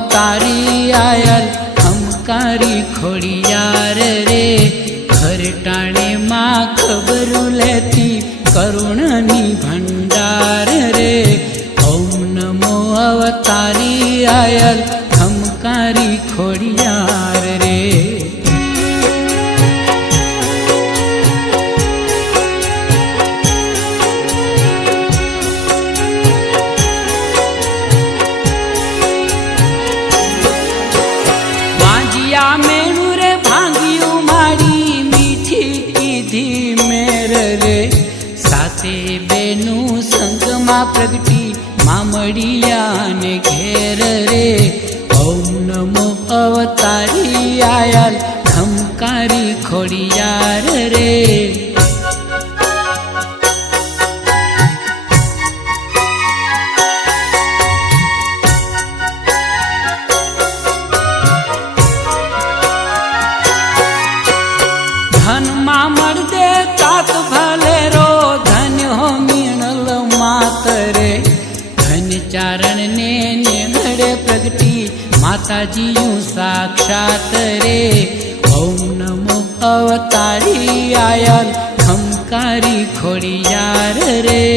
अवतारी आयल खमकारी खोड़ियार रे खरटाणे मां खबरू लेती करुणनी भंडार रे ओम नमो अवतारी आयल खमकारी खोड़ियार रे। बेनु संग मां प्रगटी मामड़िया ने घेर रे ओम नमो अवतारी आयल खमकारी खोड़ियार रे। धन मामड़ दे तात भले रो रे धन चारण ने नेहड़े प्रगटी माता जी साक्षात रे ओम नमो अवतारी आयल खमकारी खोड़ियार रे।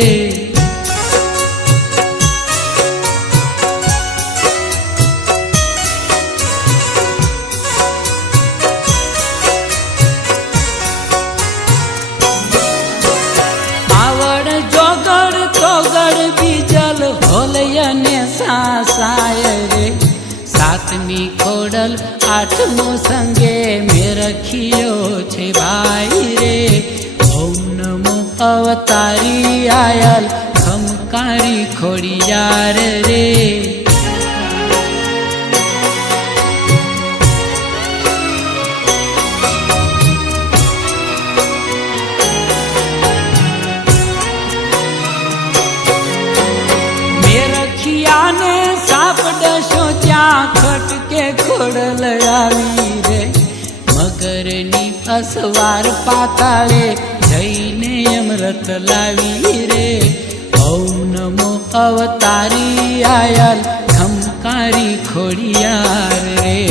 होलयने सासाय रे सातमी खोड़ल आठमो संगे में रखियो छे भाई रे ओम नमो अवतारी आयल खमकारी खोड़ियार रे। खटके खोड़ल आवी रे मगरनी असवार पाताळे जईने अमृत लावी रे ओम नमो अवतारी आयल खमकारी खोड़ियार रे।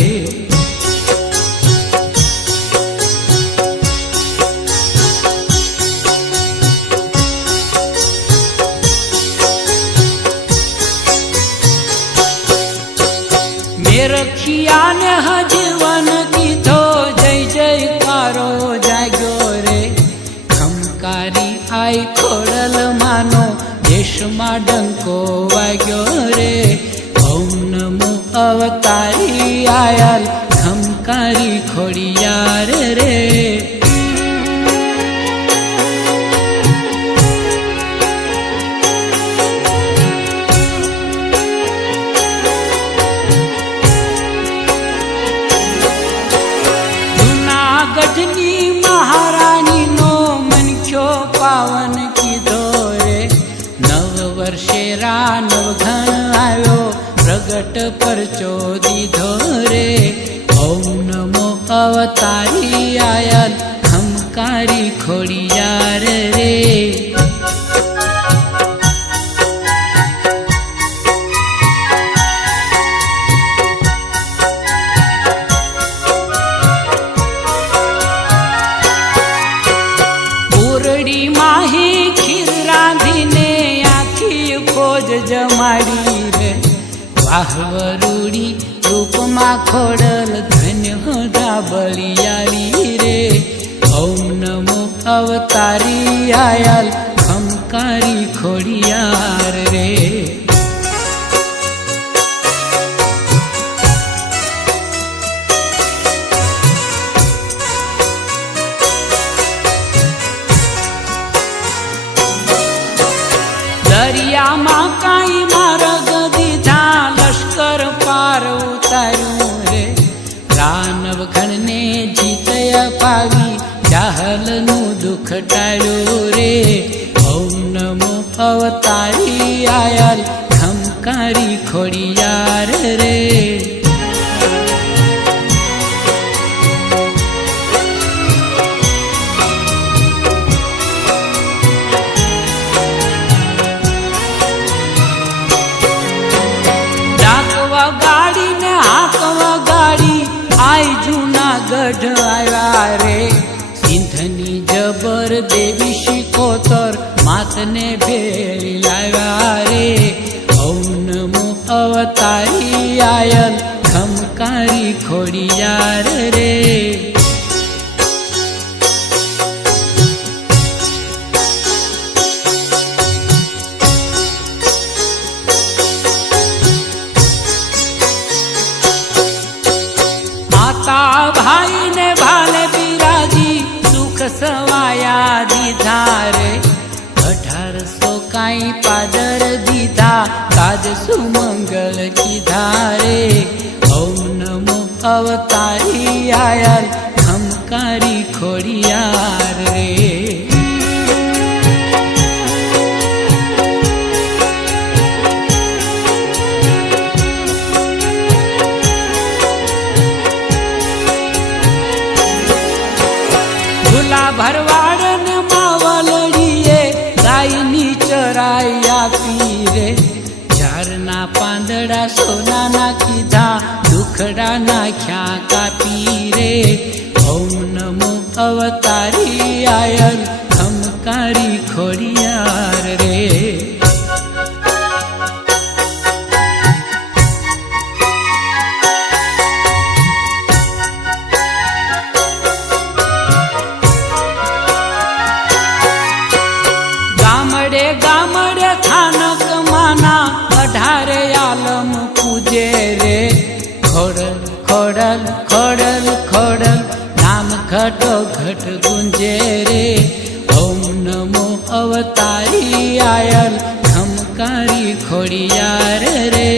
रखिया ने जीवन कीधो जय जयकारो जाग्यो रे खमकारी आई खोड़ल मानो देश मा डंको वाग्यो रे ओम नमो अवतारी आयल खमकारी खोड़ियार रे। गजनी महारानी नो मनख्यो पावन कीधो रे नव वर्षे रा नवघन आयो प्रगट परचो दीधो रे ओम नमो अवतारी आयल खमकारी खोड़ियार रे। जमाड़ी रे वाहवरूड़ी रूप मां खोड़ल धन्य हो दाबलियाली रे ओम नमो अवतारी आयल खमकारी खोड़ियार रे। दरिया मां काई मार्ग दीधा लश्कर पार उतारू रे रानव घन ने जीतय पावी जाहल नु दुख टाळ्यो रे ओम नमो अवतारी आयल खमकारी खोड़ियार रे। गाड़ी ने ચાંદને ભેળી લાવ્યા રે ઓમ નમો અવતારી આયલ ખમકારી ખોડિયાર રે भाई ने भाले बिराजी सुख सवाया दीधा रे 1800 काई पादर दीधा काज सुमंगल कीधा रे ओम नमो अवतारी आयल खमकारी खोडियार रे भरवाड़ ने मावलड़ीए गायनी चराया पीरे झारना પાંદડા સોનાના કીધા દુખડા નાખ્યા કાપી રે ઓમ નમો અવતારી આયલ ખમકારી ખોડિયાર રે गामड़े थानक माना 18 आलम पूजे रे खोड़ल खोड़ल खोड़ल खोड़ल नाम घटो घट गुंजे रे ओम नमो अवतारी आयल खमकारी खोडियार रे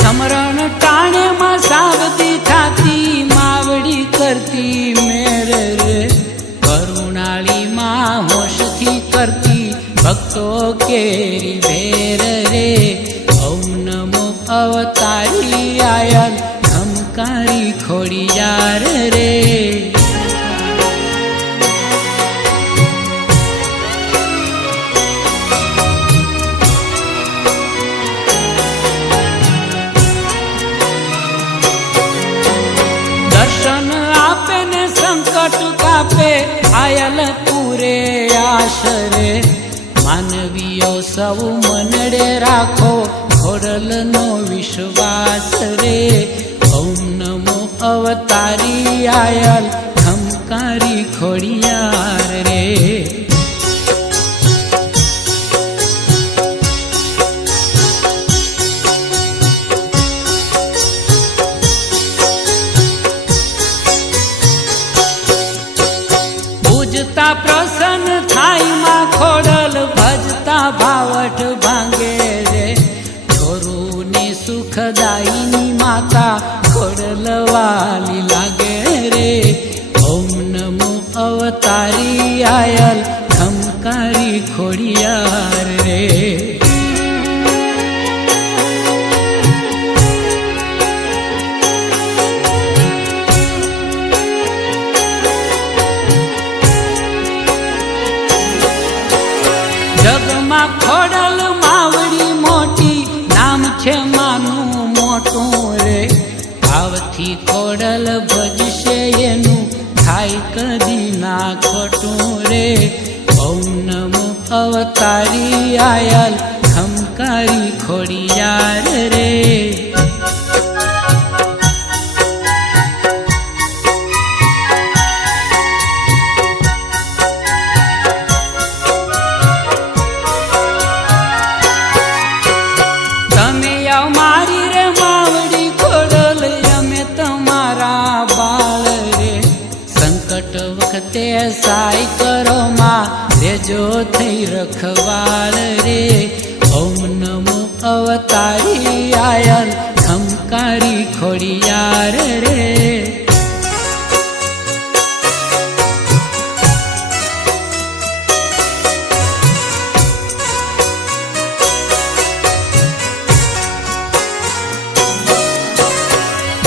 समरण टाणे में सावती थाती मावड़ी करती मेर रे करुणाली माँ होश थी करती भक्तों केरी भेर रे ओम नमो अवतारी आयल खमकारी खोडियार रे दर्शन आपे ने संकट कापे आयल पूरे आशरे मानवीयो सब मनडे राखो खोडल नो विश्वास रे ओम नमो अवतारी आयल खमकारी खोडियार रे पूजता प्रसन्न थाई मां खोडल भजता भावठ भांगे रे छोरू ने सुखदायिनी माता खोडल वाली लागे रे ओम नमो अवतारी आयल खमकारी खोडियार रे जगमा खोडल मावड़ी मोटी नाम छे मानु मोटू रे भावथी खोडल भजशे एनु थाय कदी ना खोटू रे ओम नमो अवतारी आयल खमकारी खोडियार रे मारी रे मावड़ी खोडल यमे तमारा बाल रे संकट वखते साई करो मां रेजो थई रखवाल रे ओम नमो अवतारी आयल खमकारी खोडियार रे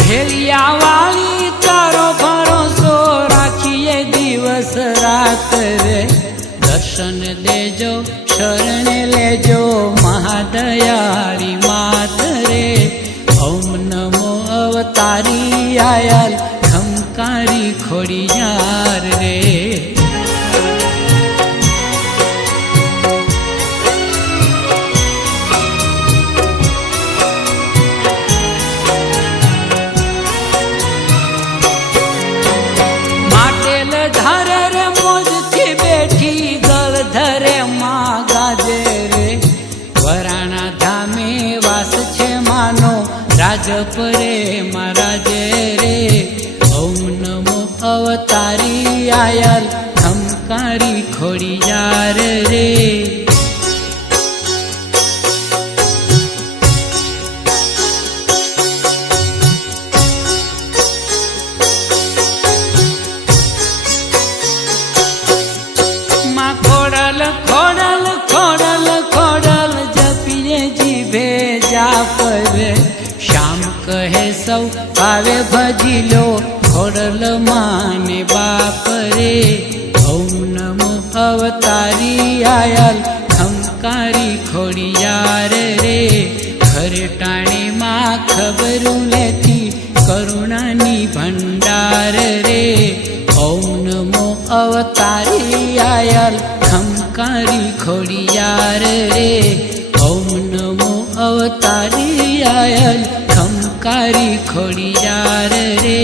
भेलिया वाली तारो भरोसो राखिए दिवस रात रे दर्शन देजो शरण लेजो महा દયાળી માત રે ઓમ નમો અવતારી આયલ ખમકારી ખોડિયાર રે mateલ ધારે રે મોજથી બેઠી ગળ ધરે માં ગાજે રે વરાણા ધામે વાસ છે માનો રાજપરે મહારાજે રે ઓમ નમો અવતારી આયલ ખમકારી ખોડિયાર રે માં ખોડલ ખોડલ ખોડલ ખોડલ જપીએ જીભે જાપર શ્યામ કહે સૌ ભાવે ભજી લો ખોડલ માને બાપ રે ઓમ નમો અવતારી આયલ ખમકારી ખોડિયાર રે ઘરે ટાણે માં ખબરું લેતી કરુણાની ભંડાર રે ઓમ નમો અવતારી આયલ ખમકારી ખોડિયાર રે ઓમ નમો અવતારી આયલ ખમકારી ખોડિયાર રે